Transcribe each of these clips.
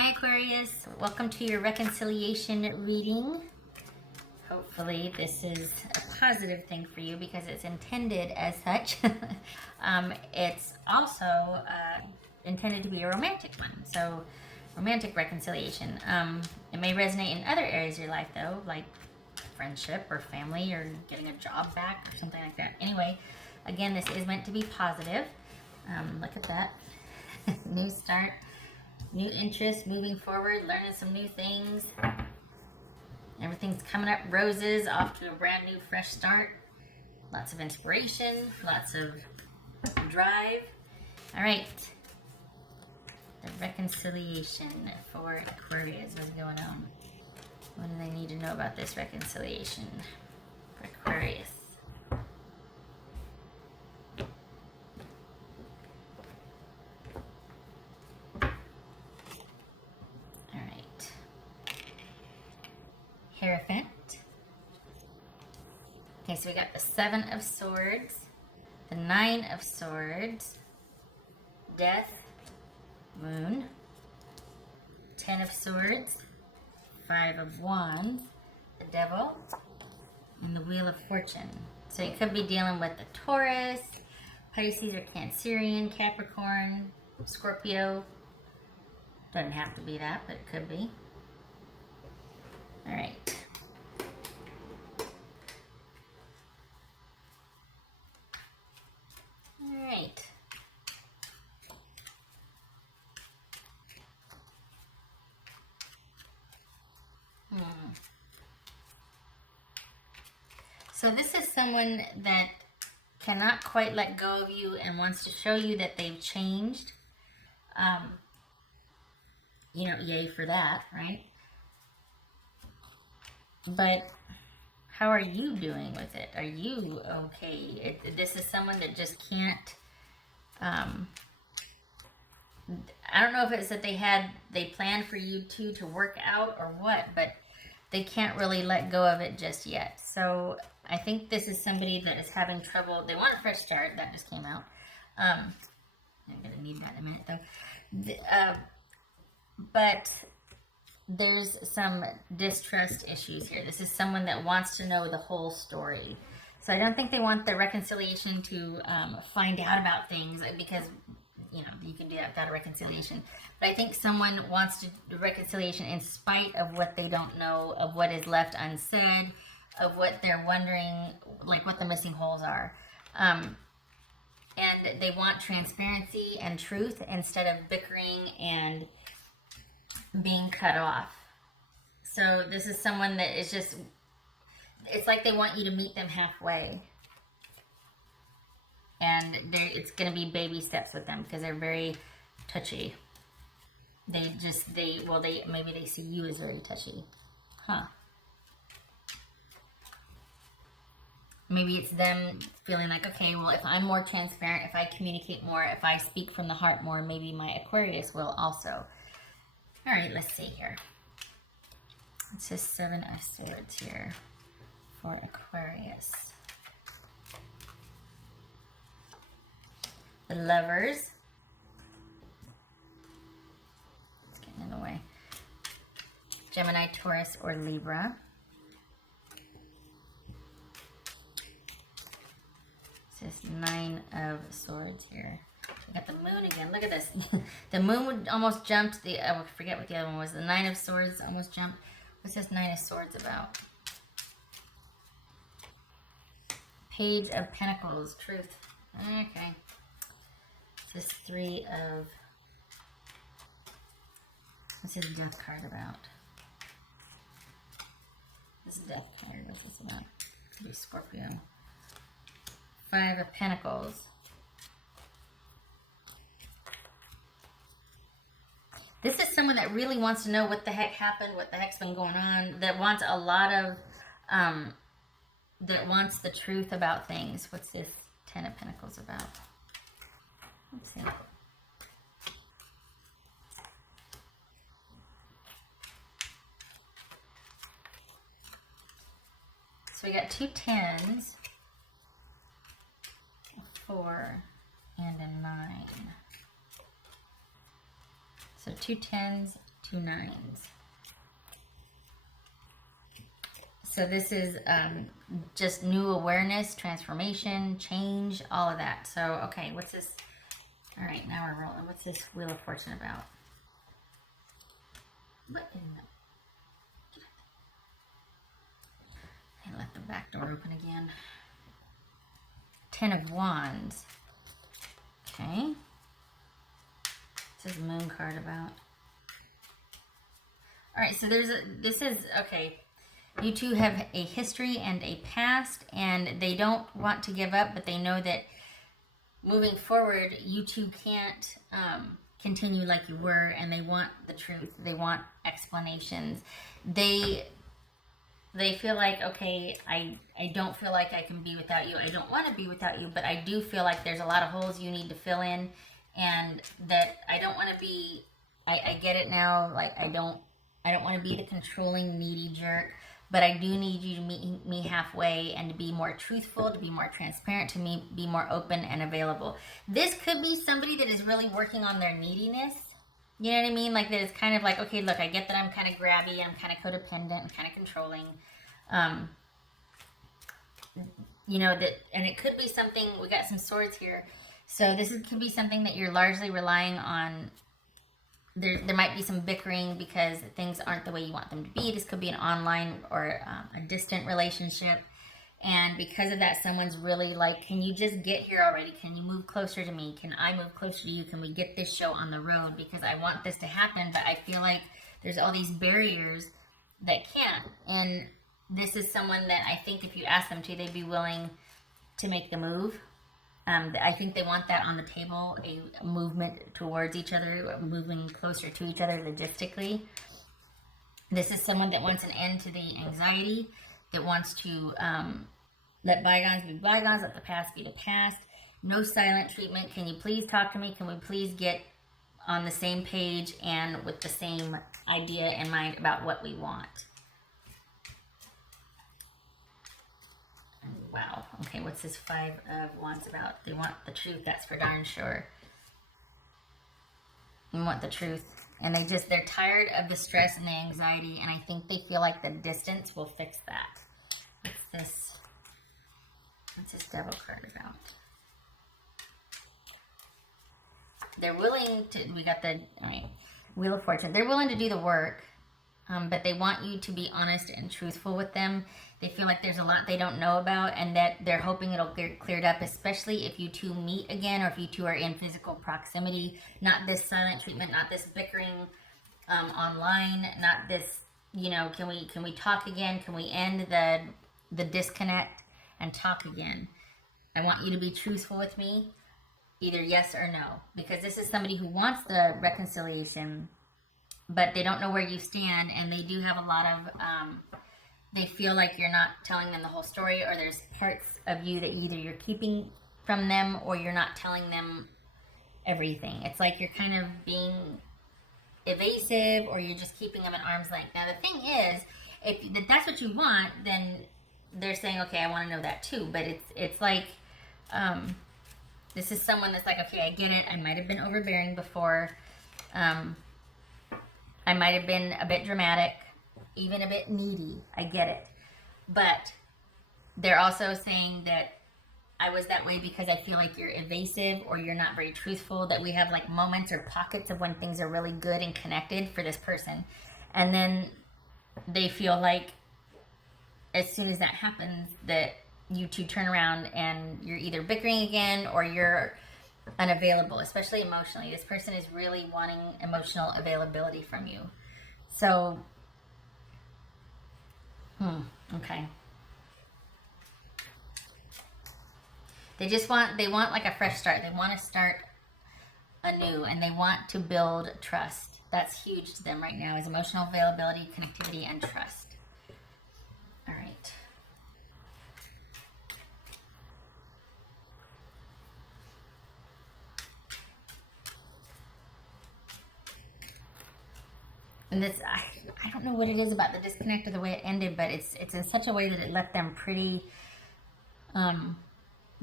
Hi Aquarius, welcome to your reconciliation reading. Hopefully this is a positive thing for you because it's intended as such. It's also intended to be a romantic one, so romantic reconciliation. It may resonate in other areas of your life though, like friendship or family or getting a job back or something like that. Anyway, again, this is meant to be positive. Look at that. New start. New interest, moving forward, learning some new things. Everything's coming up roses, off to a brand new, fresh start. Lots of inspiration, lots of drive. All right. The reconciliation for Aquarius. What's going on? What do they need to know about this reconciliation for Aquarius? Hierophant. Okay, so we got the 7 of Swords, the 9 of Swords, Death, Moon, 10 of Swords, 5 of Wands, the Devil, and the Wheel of Fortune. So you could be dealing with the Taurus, Pisces or Cancerian, Capricorn, Scorpio. Doesn't have to be that, but it could be. All right. All right. So this is someone that cannot quite let go of you and wants to show you that they've changed. Yay for that, right? But how are you doing with it? Are you okay? This is someone that just can't, I don't know if it's that they planned for you two to work out or what, but they can't really let go of it just yet. So I think this is somebody that is having trouble. They want a fresh start. That just came out. I'm going to need that in a minute though. But there's some distrust issues here. This is someone that wants to know the whole story. So I don't think they want the reconciliation to find out about things because, you can do that without a reconciliation. But I think someone wants to do reconciliation in spite of what they don't know, of what is left unsaid, of what they're wondering, like what the missing holes are. And they want transparency and truth instead of bickering and being cut off. So this is someone that is just, it's like they want you to meet them halfway. And it's going to be baby steps with them because they're very touchy. Maybe they see you as very touchy. Huh. Maybe it's them feeling like, okay, well, if I'm more transparent, if I communicate more, if I speak from the heart more, maybe my Aquarius will also. All right, let's see here. It says 7 of Swords here for Aquarius. The Lovers. It's getting in the way. Gemini, Taurus, or Libra. It says 9 of Swords here. We got the Moon again. Look at this. The Moon would almost jumped. I forget what the other one was. The 9 of Swords almost jumped. What's this 9 of Swords about? Page of Pentacles. Truth. Okay. This 3 of... What's this Death card about? This Death card. What's this about? It could be Scorpio. 5 of Pentacles. This is someone that really wants to know what the heck happened, what the heck's been going on, that wants a lot of, that wants the truth about things. What's this 10 of Pentacles about? Let's see. So we got 2 10s, a 4, and a 9. So 2 10s, 2 nines. So this is just new awareness, transformation, change, all of that. So, okay, what's this? All right, now we're rolling. What's this Wheel of Fortune about? What in the... I let the back door open again. 10 of Wands. Okay. What's this Moon card about? All right, so this is, okay. You two have a history and a past, and they don't want to give up, but they know that moving forward, you two can't continue like you were, and they want the truth. They want explanations. They feel like, okay, I don't feel like I can be without you. I don't want to be without you, but I do feel like there's a lot of holes you need to fill in, and that I don't want to be, I get it now, like I don't want to be the controlling, needy jerk, but I do need you to meet me halfway and to be more truthful, to be more transparent, to be more open and available. This could be somebody that is really working on their neediness. You know what I mean? Like that it's kind of like, okay, look, I get that I'm kind of grabby, I'm kind of codependent, I'm kind of controlling. You know, that, and it could be something, we got some swords here. So could be something that you're largely relying on. There might be some bickering because things aren't the way you want them to be. This could be an online or a distant relationship. And because of that, someone's really like, can you just get here already? Can you move closer to me? Can I move closer to you? Can we get this show on the road? Because I want this to happen, but I feel like there's all these barriers that can't. And this is someone that I think if you ask them to, they'd be willing to make the move. I think they want that on the table, a movement towards each other, moving closer to each other logistically. This is someone that wants an end to the anxiety, that wants to let bygones be bygones, let the past be the past. No silent treatment. Can you please talk to me? Can we please get on the same page and with the same idea in mind about what we want? Wow. Okay, what's this 5 of Wands about? They want the truth, that's for darn sure. They want the truth. And they're tired of the stress and the anxiety, and I think they feel like the distance will fix that. What's this Devil card about? They're willing to, we got the, all right, Wheel of Fortune. They're willing to do the work, but they want you to be honest and truthful with them. They feel like there's a lot they don't know about, and that they're hoping it'll get cleared up, especially if you two meet again or if you two are in physical proximity. Not this silent treatment, not this bickering online, not this, you know, can we talk again? Can we end the disconnect and talk again? I want you to be truthful with me, either yes or no, because this is somebody who wants the reconciliation, but they don't know where you stand, and they do have a lot of, they feel like you're not telling them the whole story, or there's parts of you that either you're keeping from them or you're not telling them everything. It's like you're kind of being evasive, or you're just keeping them at arm's length. Now, the thing is, if that's what you want, then they're saying, okay, I want to know that too. But it's like, this is someone that's like, okay, I get it. I might have been overbearing before. I might have been a bit dramatic, even a bit needy. I get it. But they're also saying that I was that way because I feel like you're evasive or you're not very truthful, that we have like moments or pockets of when things are really good and connected for this person. And then they feel like as soon as that happens, that you two turn around and you're either bickering again or you're unavailable, especially emotionally. This person is really wanting emotional availability from you. So, okay. They want like a fresh start. They want to start anew, and they want to build trust. That's huge to them right now, is emotional availability, connectivity, and trust. All right. And this, I don't know what it is about the disconnect or the way it ended, but it's in such a way that it left them pretty,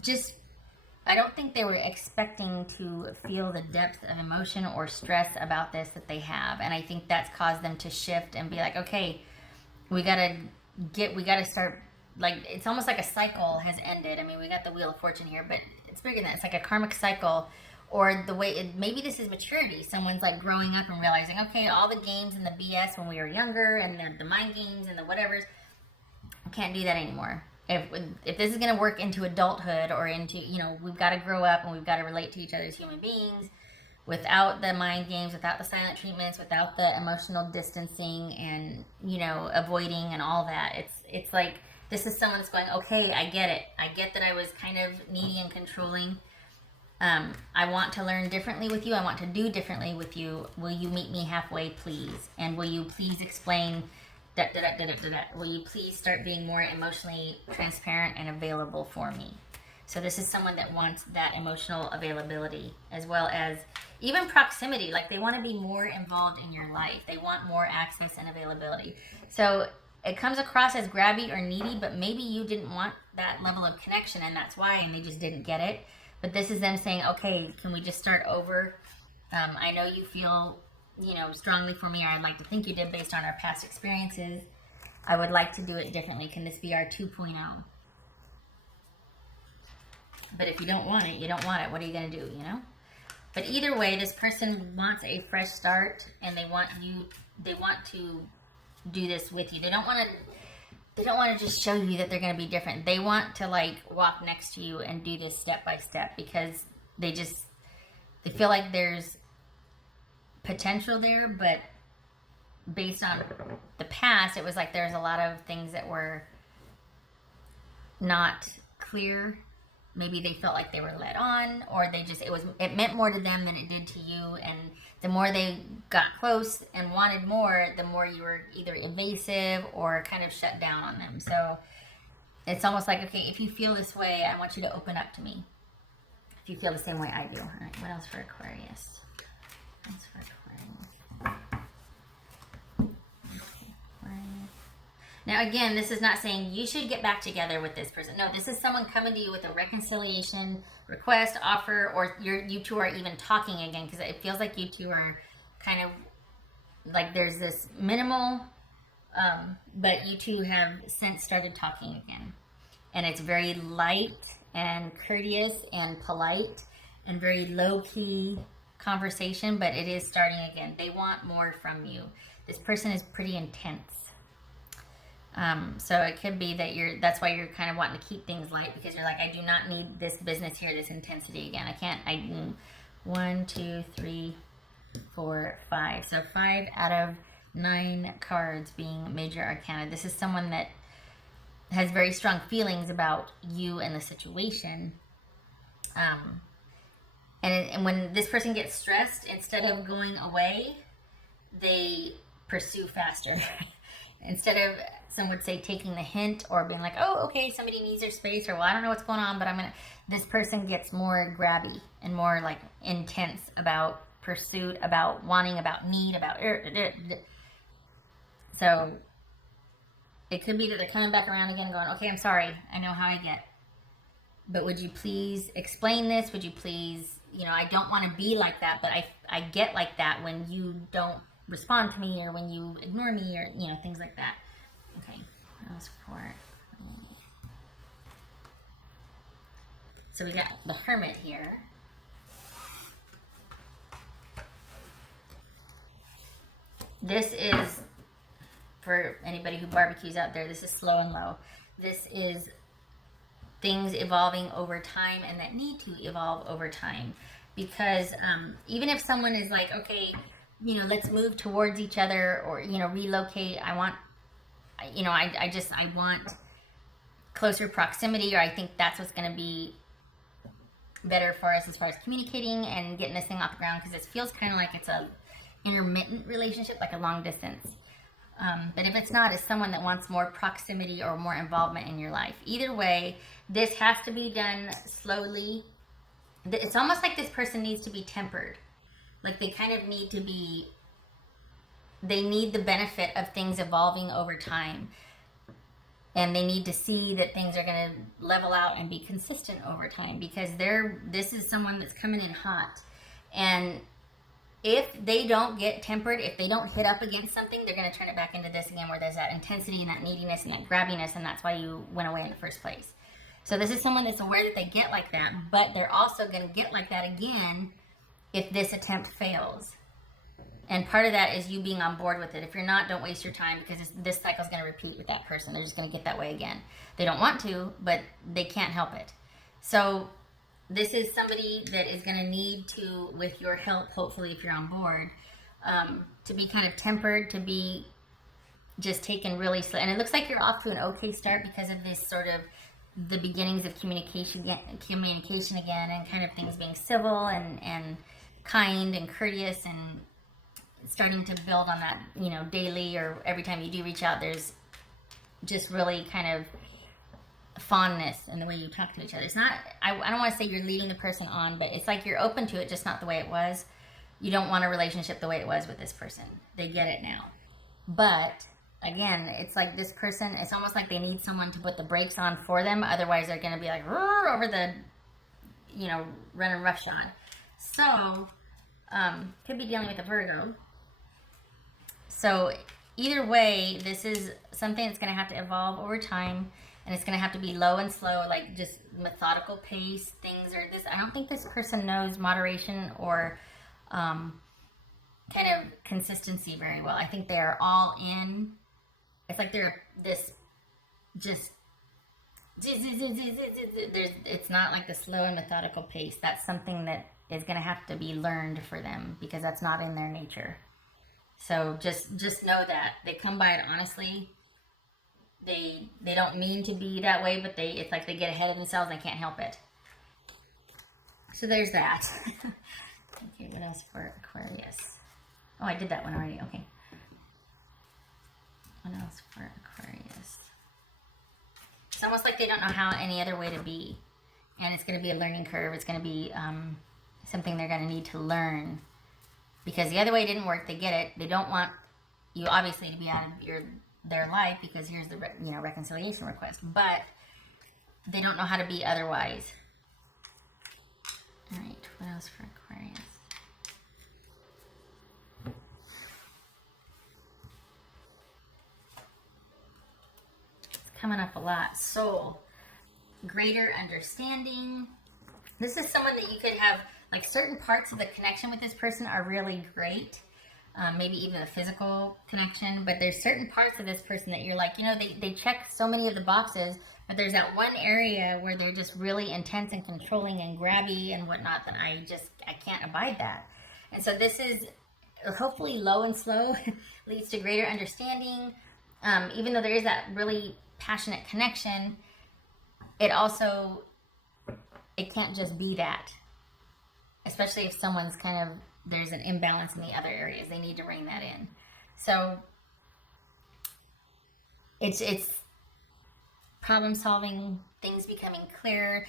just I don't think they were expecting to feel the depth of emotion or stress about this that they have. And I think that's caused them to shift and be like, okay, we gotta start, like, it's almost like a cycle has ended. I mean, we got the Wheel of Fortune here, but it's bigger than that. It's like a karmic cycle, or the way maybe this is maturity. Someone's like growing up and realizing, okay, all the games and the BS when we were younger, and the mind games and the whatevers, I can't do that anymore. If this is going to work into adulthood, or into, we've got to grow up and we've got to relate to each other as human beings without the mind games, without the silent treatments, without the emotional distancing and, avoiding and all that. It's like, this is someone that's going, okay, I get it. I get that I was kind of needy and controlling. I want to learn differently with you. I want to do differently with you. Will you meet me halfway, please? And will you please explain will you please start being more emotionally transparent and available for me? So this is someone that wants that emotional availability, as well as even proximity. Like, they want to be more involved in your life. They want more access and availability. So it comes across as grabby or needy, but maybe you didn't want that level of connection, and that's why, and they just didn't get it. But this is them saying, okay, can we just start over? I know you feel strongly for me, or I'd like to think you did based on our past experiences. I would like to do it differently. Can this be our 2.0? But if you don't want it, you don't want it. What are you going to do, But either way, this person wants a fresh start, and they want to do this with you. They don't want to just show you that they're going to be different. They want to, like, walk next to you and do this step by step, because they feel like there's potential there, but based on the past, it was like there's a lot of things that were not clear. Maybe they felt like they were led on, or it meant more to them than it did to you. And the more they got close and wanted more, the more you were either evasive or kind of shut down on them. So it's almost like, okay, if you feel this way, I want you to open up to me. If you feel the same way I do. All right, what else for Aquarius? What's for Aquarius? Now, again, this is not saying you should get back together with this person. No, this is someone coming to you with a reconciliation request, offer, or you two are even talking again, because it feels like you two are kind of like there's this minimal, but you two have since started talking again. And it's very light and courteous and polite and very low-key conversation, but it is starting again. They want more from you. This person is pretty intense. So it could be that that's why you're kind of wanting to keep things light, because you're like, I do not need this business here, this intensity again. I can't. 1, 2, 3, 4, 5. So 5 out of 9 cards being major arcana. This is someone that has very strong feelings about you and the situation. And when this person gets stressed, instead of going away, they pursue faster. Instead of, some would say, taking the hint or being like, oh, okay, somebody needs their space, or, well, I don't know what's going on, but this person gets more grabby and more, like, intense about pursuit, about wanting, about need, about, so it could be that they're coming back around again going, okay, I'm sorry, I know how I get, but would you please explain this? Would you please, I don't want to be like that, but I get like that when you don't respond to me, or when you ignore me, or things like that. Okay, what else for it? So we got the Hermit here. This is, for anybody who barbecues out there, this is slow and low. This is things evolving over time, and that need to evolve over time, because even if someone is like, okay, let's move towards each other, or relocate, I want closer proximity, or I think that's what's going to be better for us as far as communicating and getting this thing off the ground, because it feels kind of like it's a intermittent relationship, like a long distance. But if it's not, it's someone that wants more proximity or more involvement in your life. Either way, this has to be done slowly. It's almost like this person needs to be tempered. Like, they kind of need to be, they need the benefit of things evolving over time. and they need to see that things are going to level out and be consistent over time, because this is someone that's coming in hot, and if they don't get tempered, if they don't hit up against something, they're going to turn it back into this again, where there's that intensity and that neediness and that grabbiness, and that's why you went away in the first place. So this is someone that's aware that they get like that, but they're also going to get like that again if this attempt fails. And part of that is you being on board with it. If you're not, don't waste your time, because this cycle is going to repeat with that person. They're just going to get that way again. They don't want to, but they can't help it. So this is somebody that is going to need to, with your help, hopefully, if you're on board, to be kind of tempered, to be just taken really slow. And it looks like you're off to an okay start because of this sort of the beginnings of communication again, and kind of things being civil and kind and courteous, and starting to build on that, you know, daily, or every time you do reach out, there's just really kind of fondness in the way you talk to each other. It's not, I don't want to say you're leading the person on, but it's like you're open to it, just not the way it was. You don't want a relationship the way it was with this person. They get it now. But again, it's like this person, it's almost like they need someone to put the brakes on for them. Otherwise, they're going to be like, over the, you know, running roughshod. So, could be dealing with a Virgo. So either way, this is something that's going to have to evolve over time, and it's going to have to be low and slow, like just methodical pace. Things are this. I don't think this person knows moderation or kind of consistency very well. I think they are all in. It's like they're this just. It's not like the slow and methodical pace. That's something that is going to have to be learned for them, because that's not in their nature. So just know that they come by it honestly. They don't mean to be that way, but it's like they get ahead of themselves and they can't help it. So there's that. Okay, what else for Aquarius? Oh, I did that one already. Okay. What else for Aquarius? It's almost like they don't know how any other way to be, and it's going to be a learning curve. It's going to be something they're going to need to learn. Because the other way didn't work, they get it. They don't want you obviously to be out of their life, because here's the reconciliation request. But they don't know how to be otherwise. All right, what else for Aquarius? It's coming up a lot. Soul, greater understanding. This is someone that you could have. Like, certain parts of the connection with this person are really great. Maybe even a physical connection. But there's certain parts of this person that you're like, you know, they check so many of the boxes. But there's that one area where they're just really intense and controlling and grabby and whatnot that I can't abide that. And so this is hopefully low and slow leads to greater understanding. Even though there is that really passionate connection, it can't just be that. Especially if someone's there's an imbalance in the other areas. They need to rein that in. So it's problem solving, things becoming clearer,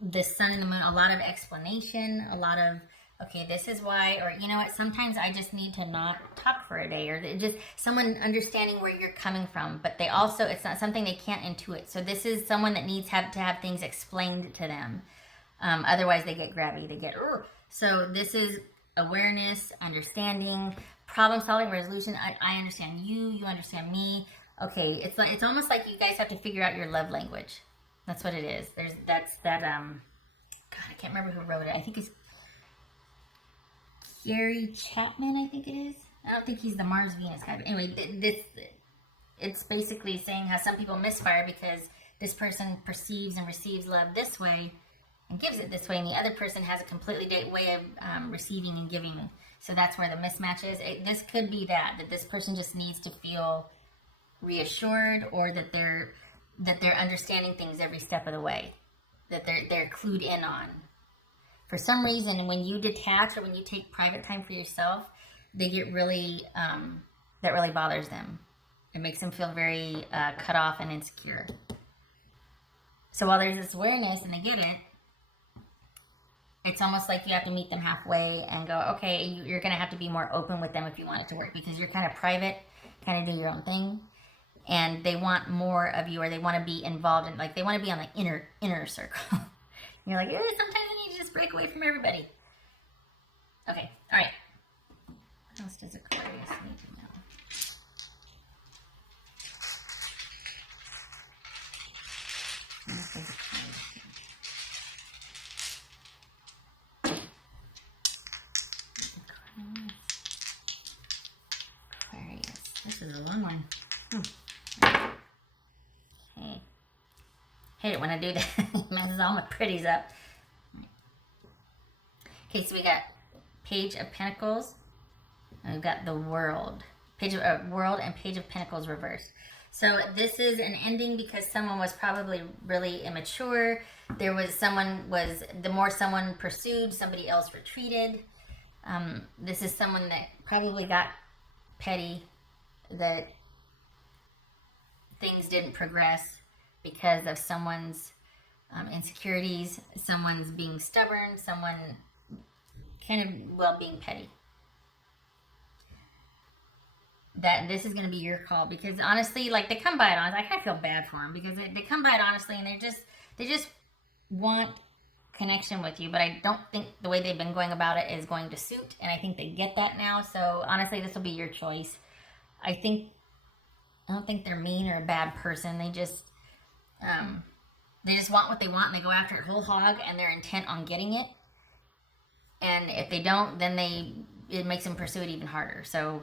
the sun and the moon, a lot of explanation, a lot of, okay, this is why, or you know what, sometimes I just need to not talk for a day, or just someone understanding where you're coming from, but it's not something they can't intuit. So this is someone that needs to have things explained to them. Otherwise they get grabby, they get, so this is awareness, understanding, problem solving, resolution. I understand you, you understand me. Okay, it's almost like you guys have to figure out your love language. That's what it is. God, I can't remember who wrote it. I think it's Gary Chapman, I think it is. I don't think he's the Mars Venus guy, but anyway, it's basically saying how some people misfire because this person perceives and receives love this way and gives it this way, and the other person has a completely different way of receiving and giving. So that's where the mismatch is. This could be that this person just needs to feel reassured, or that they're understanding things every step of the way, that they're clued in on. For some reason, when you detach or when you take private time for yourself, they get really that really bothers them. It makes them feel very cut off and insecure. So while there's this awareness and they get it, it's almost like you have to meet them halfway and go, okay, you're going to have to be more open with them if you want it to work, because you're kind of private, kind of do your own thing. and they want more of you, or they want to be involved in, like, they want to be on the inner circle. You're like, sometimes I need to just break away from everybody. Okay, all right. What else does Aquarius need to know? Aquarius. This is a long one. Okay. Hate it when I do that. It messes all my pretties up. Okay, so we got Page of Pentacles, and we've got the World. Page of World and Page of Pentacles reversed. So this is an ending because someone was probably really immature. The more someone pursued, somebody else retreated. This is someone that probably got petty, that things didn't progress because of someone's insecurities, someone's being stubborn, someone kind of, being petty. That this is going to be your call, because honestly, like, they come by it honestly. I kind of feel bad for them because they come by it honestly, and they just want connection with you, but I don't think the way they've been going about it is going to suit, and I think they get that now. So honestly, this will be your choice. I don't think they're mean or a bad person. They just want what they want, and they go after it whole hog, and they're intent on getting it. And if they don't, then it makes them pursue it even harder. So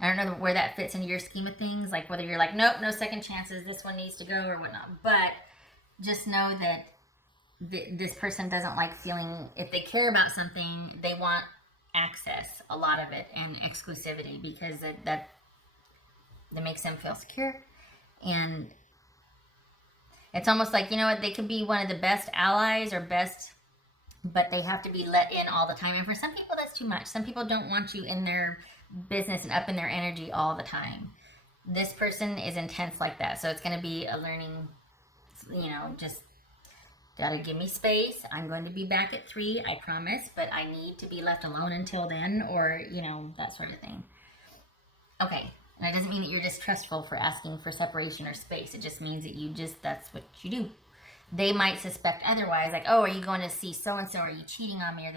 I don't know where that fits into your scheme of things, like whether you're like, nope, no second chances, this one needs to go or whatnot. But just know that this person doesn't like feeling, if they care about something, they want access, a lot of it, and exclusivity, because that makes them feel secure. And it's almost like, they could be one of the best allies or best, but they have to be let in all the time. And for some people, that's too much. Some people don't want you in their business and up in their energy all the time. This person is intense like that. So it's going to be a learning, just gotta give me space. I'm going to be back at 3, I promise, but I need to be left alone until then, or, that sort of thing. Okay. And it doesn't mean that you're distrustful for asking for separation or space. It just means that that's what you do. They might suspect otherwise, like, oh, are you going to see so-and-so? Are you cheating on me?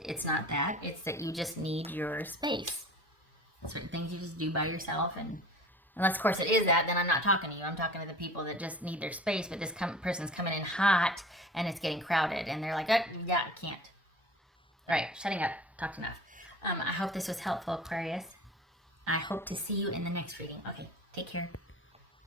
It's not that. It's that you just need your space. Certain things you just do by yourself. And unless, of course, it is that, then I'm not talking to you. I'm talking to the people that just need their space, but this person's coming in hot, and it's getting crowded. And they're like, oh, yeah, I can't. All right, shutting up. Talked enough. I hope this was helpful, Aquarius. I hope to see you in the next reading. Okay, take care.